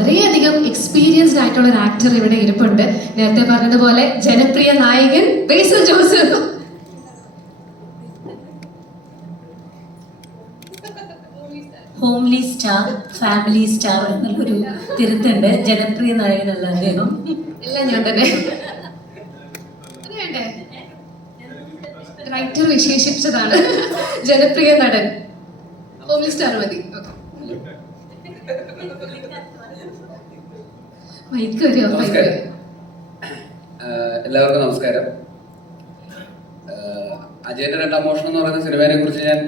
വളരെയധികം എക്സ്പീരിയൻസ്ഡ് ആയിട്ടുള്ള ഒരു ആക്ടർ ഇവിടെ ഇരിപ്പുണ്ട്. നേരത്തെ പറഞ്ഞതുപോലെ ജനപ്രിയ നായകൻ Basil Joseph. Homely star family star എന്നുള്ളൊരു തിരുത്തുണ്ട്. ജനപ്രിയ നായകനല്ല അദ്ദേഹം. എല്ലാം ഞാൻ തന്നെ. റൈറ്റർ വിശേഷിപ്പിച്ചതാണ് ജനപ്രിയ നടൻ. ഹോംലി സ്റ്റാർ മതി. വരും നമസ്കാരം. എല്ലാവർക്കും നമസ്കാരം. അജയന്റെ രണ്ടാം മോഷണം എന്ന് പറയുന്ന സിനിമയെ കുറിച്ച് ഞാൻ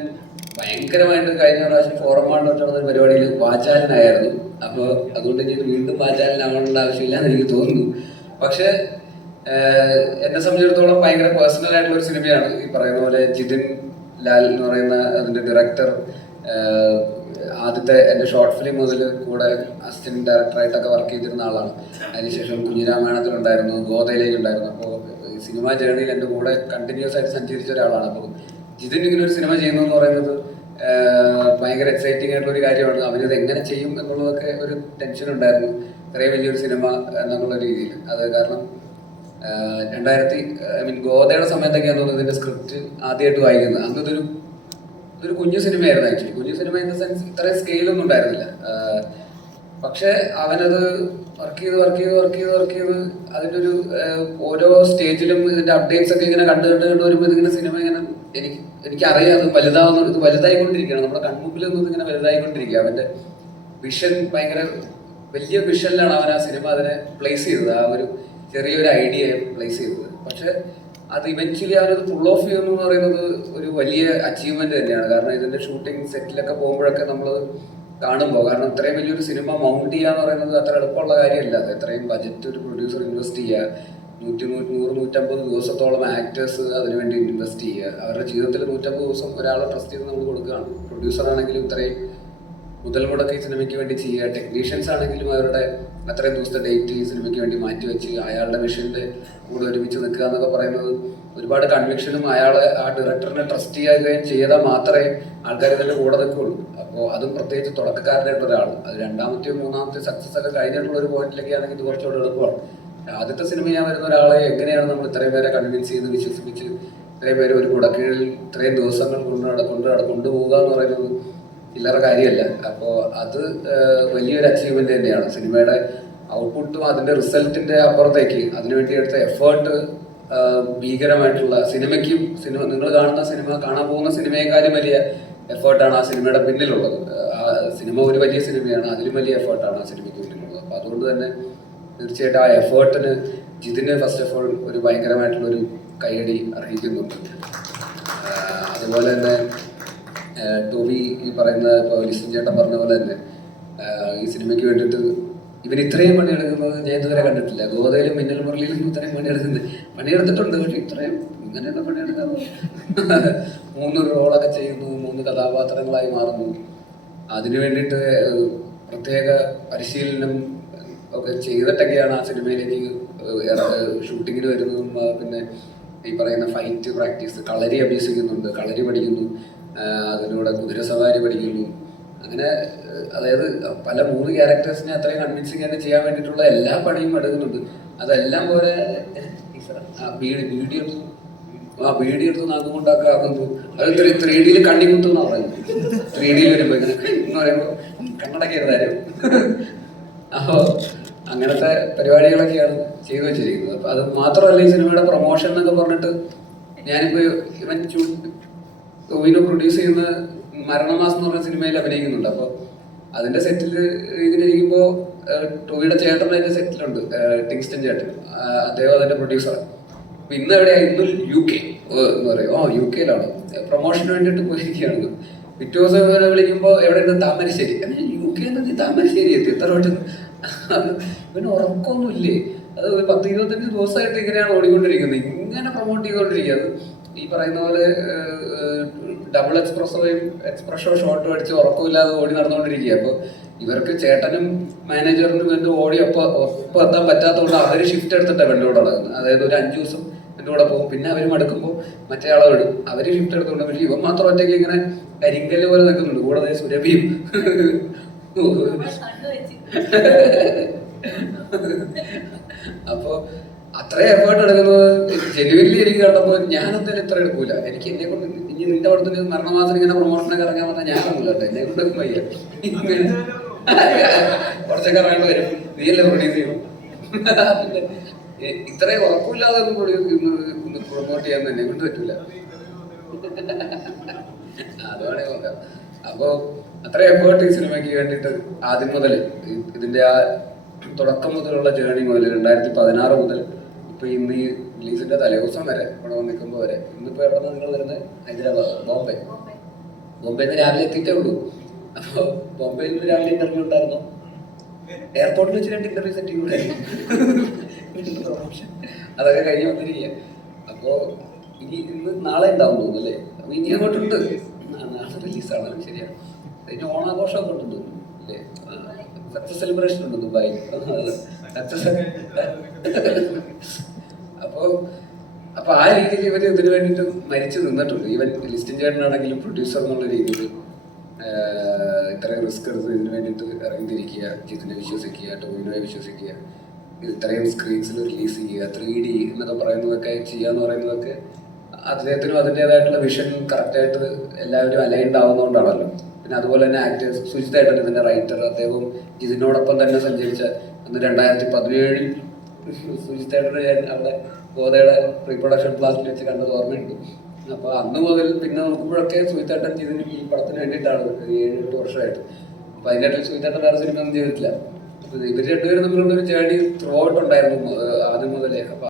ഭയങ്കരമായിട്ട് കഴിഞ്ഞ പ്രാവശ്യം ഫോറം മാണ്ടോട്ടുള്ള ഒരു പരിപാടിയിൽ വാചാലനായിരുന്നു. അപ്പോൾ അതുകൊണ്ട് ഇനി വീണ്ടും വാചാലനാവേണ്ട ആവശ്യമില്ല എന്ന് എനിക്ക് തോന്നുന്നു. പക്ഷേ എന്നെ സംബന്ധിച്ചിടത്തോളം ഭയങ്കര പേഴ്സണൽ ആയിട്ടുള്ള ഒരു സിനിമയാണ്. ഈ പറയുന്ന പോലെ ജിതിൻ ലാൽ എന്ന് പറയുന്ന അതിന്റെ ഡയറക്ടർ ആദ്യത്തെ എന്റെ ഷോർട്ട് ഫിലിം മുതൽ കൂടെ അസിസ്റ്റന്റ് ഡയറക്ടറായിട്ടൊക്കെ വർക്ക് ചെയ്തിരുന്ന ആളാണ്. അതിനുശേഷം കുഞ്ഞിരാമായണത്തിലുണ്ടായിരുന്നു ഗോതയിലേക്ക് ഉണ്ടായിരുന്നു അപ്പോൾ സിനിമ ജേണിയിൽ എന്റെ കൂടെ കണ്ടിന്യൂസ് ആയിട്ട് സഞ്ചരിച്ച ഒരാളാണ്. അപ്പോൾ ജിതിൻ ഇങ്ങനെ ഒരു സിനിമ ചെയ്യുന്നു എന്ന് പറയുന്നത് ഭയങ്കര എക്സൈറ്റിംഗ് ആയിട്ടുള്ള ഒരു കാര്യമാണ്. അവരിത് എങ്ങനെ ചെയ്യും എന്നുള്ളതൊക്കെ ഒരു ടെൻഷൻ ഉണ്ടായിരുന്നു. ഇത്രയും വലിയൊരു സിനിമ എന്നുള്ള രീതിയിൽ. അത് കാരണം രണ്ടായിരത്തി ഐ മീൻ ഗോതയുടെ സമയത്തൊക്കെയാണ് തോന്നുന്നത് ഇതിന്റെ സ്ക്രിപ്റ്റ് ആദ്യമായിട്ട് വായിക്കുന്നത്. അന്ന് ഇതൊരു കുഞ്ഞു സിനിമയായിരുന്നു ആക്ച്വലി കുഞ്ഞു സിനിമ ഇൻ ദ സെൻസ് ഇത്രയും സ്കെയിലൊന്നും ഉണ്ടായിരുന്നില്ല. പക്ഷെ അവനത് വർക്ക് ചെയ്ത് വർക്ക് ചെയ്ത് വർക്ക് ചെയ്ത് വർക്ക് ചെയ്ത് അതിന്റെ ഒരു ഓരോ സ്റ്റേജിലും ഇതിന്റെ അപ്ഡേറ്റ്സ് ഒക്കെ ഇങ്ങനെ കണ്ടു കണ്ട് കണ്ട് വരുമ്പോൾ ഇതിങ്ങനെ സിനിമ ഇങ്ങനെ എനിക്ക് എനിക്കറിയാം അത് വലുതാവുന്ന ഇത് വലുതായിക്കൊണ്ടിരിക്കുകയാണ്. നമ്മുടെ കൺമുമ്പിൽ നിന്ന് ഇങ്ങനെ വലുതായിക്കൊണ്ടിരിക്കുക അവന്റെ വിഷൻ ഭയങ്കര വലിയ വിഷനിലാണ് അവൻ ആ സിനിമ അതിനെ പ്ലേസ് ചെയ്തത്. ആ ഒരു ചെറിയൊരു ഐഡിയ പ്ലേസ് ചെയ്തത്. പക്ഷെ അത് ഇവൻച്വലി അവരത് പുൾ ഓഫ് ചെയ്യുന്നു എന്ന് പറയുന്നത് ഒരു വലിയ അച്ചീവ്മെന്റ് തന്നെയാണ്. കാരണം ഇതിന്റെ ഷൂട്ടിംഗ് സെറ്റിലൊക്കെ പോകുമ്പോഴൊക്കെ നമ്മൾ കാണുമ്പോൾ കാരണം ഇത്രയും വലിയൊരു സിനിമ മൗണ്ട് ചെയ്യുക എന്ന് പറയുന്നത് അത്ര എളുപ്പമുള്ള കാര്യമല്ല. അത് എത്രയും ബജറ്റ് ഒരു പ്രൊഡ്യൂസർ ഇൻവെസ്റ്റ് ചെയ്യുക നൂറ്റി നൂറ് നൂറ്റമ്പത് ദിവസത്തോളം ആക്ടേഴ്സ് അതിനുവേണ്ടി ഇൻവെസ്റ്റ് ചെയ്യുക. അവരുടെ ജീവിതത്തിൽ നൂറ്റമ്പത് ദിവസം ഒരാളെ ട്രസ്റ്റ് ചെയ്ത് നമ്മൾ കൊടുക്കുകയാണ്. പ്രൊഡ്യൂസർ ആണെങ്കിലും ഇത്രയും മുതൽ മുടക്കി സിനിമയ്ക്ക് വേണ്ടി ചെയ്യുക. ടെക്നീഷ്യൻസ് ആണെങ്കിലും അവരുടെ അത്രയും ദിവസത്തെ ഡേറ്റ് ഈ സിനിമയ്ക്ക് വേണ്ടി മാറ്റി വെച്ച് അയാളുടെ മിഷന്റെ കൂടെ ഒരുമിച്ച് നിൽക്കുക എന്നൊക്കെ പറയുന്നത് ഒരുപാട് കൺവിക്ഷനും അയാൾ ആ ഡയറക്ടറിനെ ട്രസ്റ്റ് ചെയ്യുകയും ചെയ്താൽ മാത്രമേ ആൾക്കാർ ഇതിന്റെ കൂടെ നിൽക്കുള്ളൂ. അപ്പോൾ അതും പ്രത്യേകിച്ച് തുടക്കക്കാരനായിട്ട് ഒരാൾ. അത് രണ്ടാമത്തെയോ മൂന്നാമത്തെ സക്സസ് ഒക്കെ കഴിഞ്ഞിട്ടുള്ള ഒരു പോയിന്റിലേക്ക് ആണെങ്കിൽ ഇത് കുറച്ചുകൂടെ എളുപ്പമാണ്. ആദ്യത്തെ സിനിമ ഞാൻ വരുന്ന ഒരാളെ എങ്ങനെയാണ് നമ്മൾ ഇത്രയും പേരെ കൺവിൻസ് ചെയ്ത് വിശ്വസിപ്പിച്ച് ഇത്രയും പേര് ഒരു കുടക്കീഴിൽ ഇത്രയും ദിവസങ്ങൾ കൊണ്ട് കൊണ്ട് കൊണ്ടുപോകുക എന്ന് പറയുന്നത് ചില്ലറ കാര്യമല്ല. അപ്പോൾ അത് വലിയൊരു അച്ചീവ്മെന്റ് തന്നെയാണ്. സിനിമയുടെ ഔട്ട്പുട്ടും അതിന്റെ റിസൾട്ടിന്റെ അപ്പുറത്തേക്ക് അതിനുവേണ്ടി എടുത്ത എഫേർട്ട് ഭീകരമായിട്ടുള്ള സിനിമയ്ക്കും സിനിമ നിങ്ങൾ കാണുന്ന സിനിമ കാണാൻ പോകുന്ന സിനിമയെക്കാളും വലിയ എഫേർട്ടാണ് ആ സിനിമയുടെ പിന്നിലുള്ളത്. ആ സിനിമ ഒരു വലിയ സിനിമയാണ് അതിലും വലിയ എഫേർട്ടാണ് ആ സിനിമയ്ക്ക് പിന്നിലുള്ളത്. അപ്പോൾ അതുകൊണ്ട് തന്നെ തീർച്ചയായിട്ടും ആ എഫേർട്ടിന് ജിതിന് ഫസ്റ്റ് ഓഫ് ഓൾ ഒരു ഭയങ്കരമായിട്ടുള്ളൊരു കൈയടി അർഹിക്കുന്നുണ്ട്. അതുപോലെ തന്നെ ടോബി ഈ പറയുന്ന ചേട്ടൻ പറഞ്ഞ പോലെ തന്നെ ഈ സിനിമയ്ക്ക് വേണ്ടിയിട്ട് ഇവർ ഇത്രയും പണിയെടുക്കുന്നത് ഞാൻ ഇതുവരെ കണ്ടിട്ടില്ല. ഗോതയിലും മിന്നൽ മുരളിയിലും ഇത്രയും പണിയെടുക്കുന്നത് പണിയെടുത്തിട്ടുണ്ട് പക്ഷെ ഇത്രയും ഇങ്ങനെയൊക്കെ പണിയെടുക്കാറ് മൂന്ന് റോളൊക്കെ ചെയ്യുന്നു മൂന്ന് കഥാപാത്രങ്ങളായി മാറുന്നു. അതിനു വേണ്ടിയിട്ട് പ്രത്യേക പരിശീലനം ഒക്കെ ചെയ്തിട്ടൊക്കെയാണ് ആ സിനിമയിലേക്ക് ഷൂട്ടിങ്ങിന് വരുന്നതും പിന്നെ ഈ പറയുന്ന ഫൈറ്റ് പ്രാക്ടീസ് കളരി അഭ്യസിക്കുന്നുണ്ട് കളരി പഠിക്കുന്നു അതിലൂടെ കുതിര സവാരി പഠിക്കുന്നു. അങ്ങനെ അതായത് പല മൂന്ന് ക്യാരക്ടേഴ്സിനെ അത്രയും കൺവിൻസിങ് ആയിട്ട് ചെയ്യാൻ വേണ്ടിയിട്ടുള്ള എല്ലാ പണിയും എടുക്കുന്നുണ്ട്. അതെല്ലാം പോലെ വീ- വീഡിയോ എടുത്ത് ആ ബീഡി എടുത്ത് നാക്കും കൊണ്ടാക്കുക ആക്കുന്നു. അത് ത്രീ ഡിയിൽ കണ്ണിമുത്തു എന്നാ പറയുന്നത്. ത്രീ ഡിയിൽ വരുമ്പോ ഇങ്ങനെ എന്ന് പറയുമ്പോ കണ്ണടക്കരുതായിരുന്നു. അപ്പോ അങ്ങനത്തെ പരിപാടികളൊക്കെയാണ് ചെയ്തു വെച്ചിരിക്കുന്നത്. അപ്പൊ അത് മാത്രമല്ല ഈ സിനിമയുടെ പ്രൊമോഷൻ എന്നൊക്കെ പറഞ്ഞിട്ട് ഞാനിപ്പോ ഇവൻ ടോവിനോ പ്രൊഡ്യൂസ് ചെയ്യുന്ന മരണമാസം എന്ന് പറഞ്ഞ സിനിമയിൽ അഭിനയിക്കുന്നുണ്ട്. അപ്പോൾ അതിന്റെ സെറ്റിൽ ഇങ്ങനെ ഇരിക്കുമ്പോൾ ടോവിയുടെ ചേട്ടൻ സെറ്റിലുണ്ട് ടിങ്സ്റ്റൻ ചേട്ടൻ. അദ്ദേഹം അതിന്റെ പ്രൊഡ്യൂസറാണ് അപ്പൊ ഇന്ന് എവിടെയാ? ഇന്ന് യു കെ എന്ന് പറയും. ഓ യു കെയിലാണ് പ്രൊമോഷന് വേണ്ടിയിട്ട് പോയിരിക്കുകയാണ്. പിറ്റേ ദിവസം വിളിക്കുമ്പോൾ എവിടെ താമരശ്ശേരി. എന്ന് താമരശ്ശേരി എത്തി പെട്ടെന്ന് പിന്നെ ഉറക്കമൊന്നുമില്ലേ അത് ഒരു പത്ത് ഇരുപത്തഞ്ച് ദിവസമായിട്ട് ഇങ്ങനെയാണ് ഓടിക്കൊണ്ടിരിക്കുന്നത്. ഇങ്ങനെ പ്രൊമോട്ട് ചെയ്തുകൊണ്ടിരിക്കുക. അത് ഈ പറയുന്ന പോലെ ഡബിൾ എക്സ്പ്രസോയും എക്സ്പ്രഷോ ഷോട്ടോ അടിച്ച് ഉറക്കമില്ലാതെ ഓടി നടന്നുകൊണ്ടിരിക്കുക. അപ്പോൾ ഇവർക്ക് ചേട്ടനും മാനേജറിനും എന്റെ ഓടി ഒപ്പം ഒപ്പം എത്താൻ പറ്റാത്തതുകൊണ്ട് അവർ ഷിഫ്റ്റ് എടുത്തിട്ടാണ് എന്റെ കൂടെ നടക്കുന്നത്. അതായത് ഒരു അഞ്ച് ദിവസം എന്റെ കൂടെ പോകും. പിന്നെ അവർ മടുക്കുമ്പോൾ മറ്റേ ആളെ വിടും. അവർ ഷിഫ്റ്റ് എടുത്തുകൊണ്ട് പക്ഷേ ഇവൻ മാത്രം ഒറ്റയ്ക്ക് ഇങ്ങനെ കരിങ്കല്ല് പോലെ നിൽക്കുന്നുണ്ട്. കൂടെ സുരഭിയും അപ്പോ അത്രയും എഫേർട്ട് എടുക്കുന്നത് ജനുവനിലി എനിക്ക് കണ്ടപ്പോൾ ഞാൻ എന്തായാലും ഇത്ര എടുക്കൂല. എനിക്ക് എന്നെ കൊണ്ട് ഇനി നിന്റെ അവിടെ തന്നെ മരണമാസം ഇങ്ങനെ പ്രൊമോഷനൊക്കെ ഇറങ്ങാൻ വന്നാൽ ഞാനൊന്നുമില്ല കേട്ടോ. എന്നെ കൊണ്ട് വയ്യ. കുറച്ചൊക്കെ ഇറങ്ങേണ്ടി വരും. നീ എല്ലാം പ്രൊഡ്യൂസ് ചെയ്യും പിന്നെ ഇ- ഇത്രയും ഉറപ്പില്ലാതെ ഒന്നും പ്രൊമോട്ട് ചെയ്യാൻ എന്നെ കൊണ്ട് പറ്റൂല. അതാണ് നോക്കാം അത്ര എഫേർട്ട് ഈ സിനിമയ്ക്ക് വേണ്ടിയിട്ട് ആദ്യം മുതൽ ഇതിന്റെ ആ തുടക്കം മുതലുള്ള ജേണി മുതൽ രണ്ടായിരത്തി പതിനാറ് മുതൽ ഇപ്പൊ ഇന്ന് ഈ റിലീസിന്റെ തലേദിവസം വരെ ഇവിടെ വന്ന് നിൽക്കുമ്പോൾ വരെ ഇന്നിപ്പോ എവിടെ നിങ്ങൾ വരുന്നത്? ഹൈദരാബാദ് ബോംബെ. ബോംബെ. നിന്ന് രാവിലെ എത്തിയിട്ടേ ഉള്ളൂ. അപ്പൊ ബോംബെയിൽ നിന്ന് രാവിലെ ഇന്റർവ്യൂ ഉണ്ടായിരുന്നു. എയർപോർട്ടിൽ വെച്ച് രണ്ട് ഇന്റർവ്യൂ സെറ്റ് ചെയ്യൂടായിരുന്നു അതൊക്കെ കഴിഞ്ഞ് വന്നിരിക്കുക അപ്പോ ഇനി ഇന്ന് നാളെ ഉണ്ടാവും തോന്നുന്നു അല്ലേ? അപ്പൊ ഇനി അങ്ങോട്ടുണ്ട്. നാളെ റിലീസാണ് ശരിയാണ്. ഇനി ഓണാഘോഷമൊക്കെ ഉണ്ട് അല്ലേ? സക്സസ് സെലിബ്രേഷൻ ഉണ്ട് ദുബായി സക്സസ് അപ്പോ അപ്പൊ ആ രീതിയിൽ ഇവർ ഇതിനു വേണ്ടിയിട്ട് മരിച്ചു നിന്നിട്ടുണ്ട്. ഈവൻ ലിസ്റ്റിൻ ചേട്ടനാണെങ്കിലും പ്രൊഡ്യൂസർ എന്നുള്ള രീതിയിൽ ഇത്രയും റിസ്ക് എടുത്ത് ഇതിനു വേണ്ടിയിട്ട് ഇറങ്ങിത്തിരിക്കുക ജിതിനെ വിശ്വസിക്കുക ടോവിനോയെ വിശ്വസിക്കുക ഇത്രയും സ്ക്രീൻസിൽ റിലീസ് ചെയ്യുക ത്രീ ഡി എന്നൊക്കെ പറയുന്നതൊക്കെ ചെയ്യാന്ന് പറയുന്നതൊക്കെ അദ്ദേഹത്തിനും അതിന്റെതായിട്ടുള്ള വിഷൻ കറക്റ്റായിട്ട് എല്ലാവരും അലൈൻഡ് ആവുന്നതുകൊണ്ടാണല്ലോ പിന്നെ അതുപോലെ തന്നെ ആക്ടേഴ്സ് സുജിതായിട്ടാണ് ഇതിന്റെ റൈറ്റർ അദ്ദേഹം ഇതിനോടൊപ്പം തന്നെ സഞ്ചരിച്ച അന്ന് രണ്ടായിരത്തി പതിനേഴിൽ സുജിതായിട്ട് ഞാൻ അവിടെ ഗോതയുടെ പ്രീ പ്രൊഡക്ഷൻ ക്ലാസ്സിൽ വെച്ച് കണ്ടത് ഓർമ്മയുണ്ട്. അപ്പോൾ അന്ന് മുതൽ പിന്നെ നോക്കുമ്പോഴൊക്കെ സുജിത്തേട്ടൻ ഇതിന് ഈ പടത്തിന് വേണ്ടിയിട്ടാണ് ഏഴ് എട്ട് വർഷമായിട്ട്. അപ്പോൾ അതിന്റെ ഇടയിൽ സുജിത്തേട്ടൻ വേറെ സിനിമ ഒന്നും ചെയ്തിട്ടില്ല. ഇവർ രണ്ടുപേരും തമ്മിലുള്ള ഒരു ജേണി ത്രൂ ഔട്ട് ഉണ്ടായിരുന്നു ആദ്യം മുതലേ.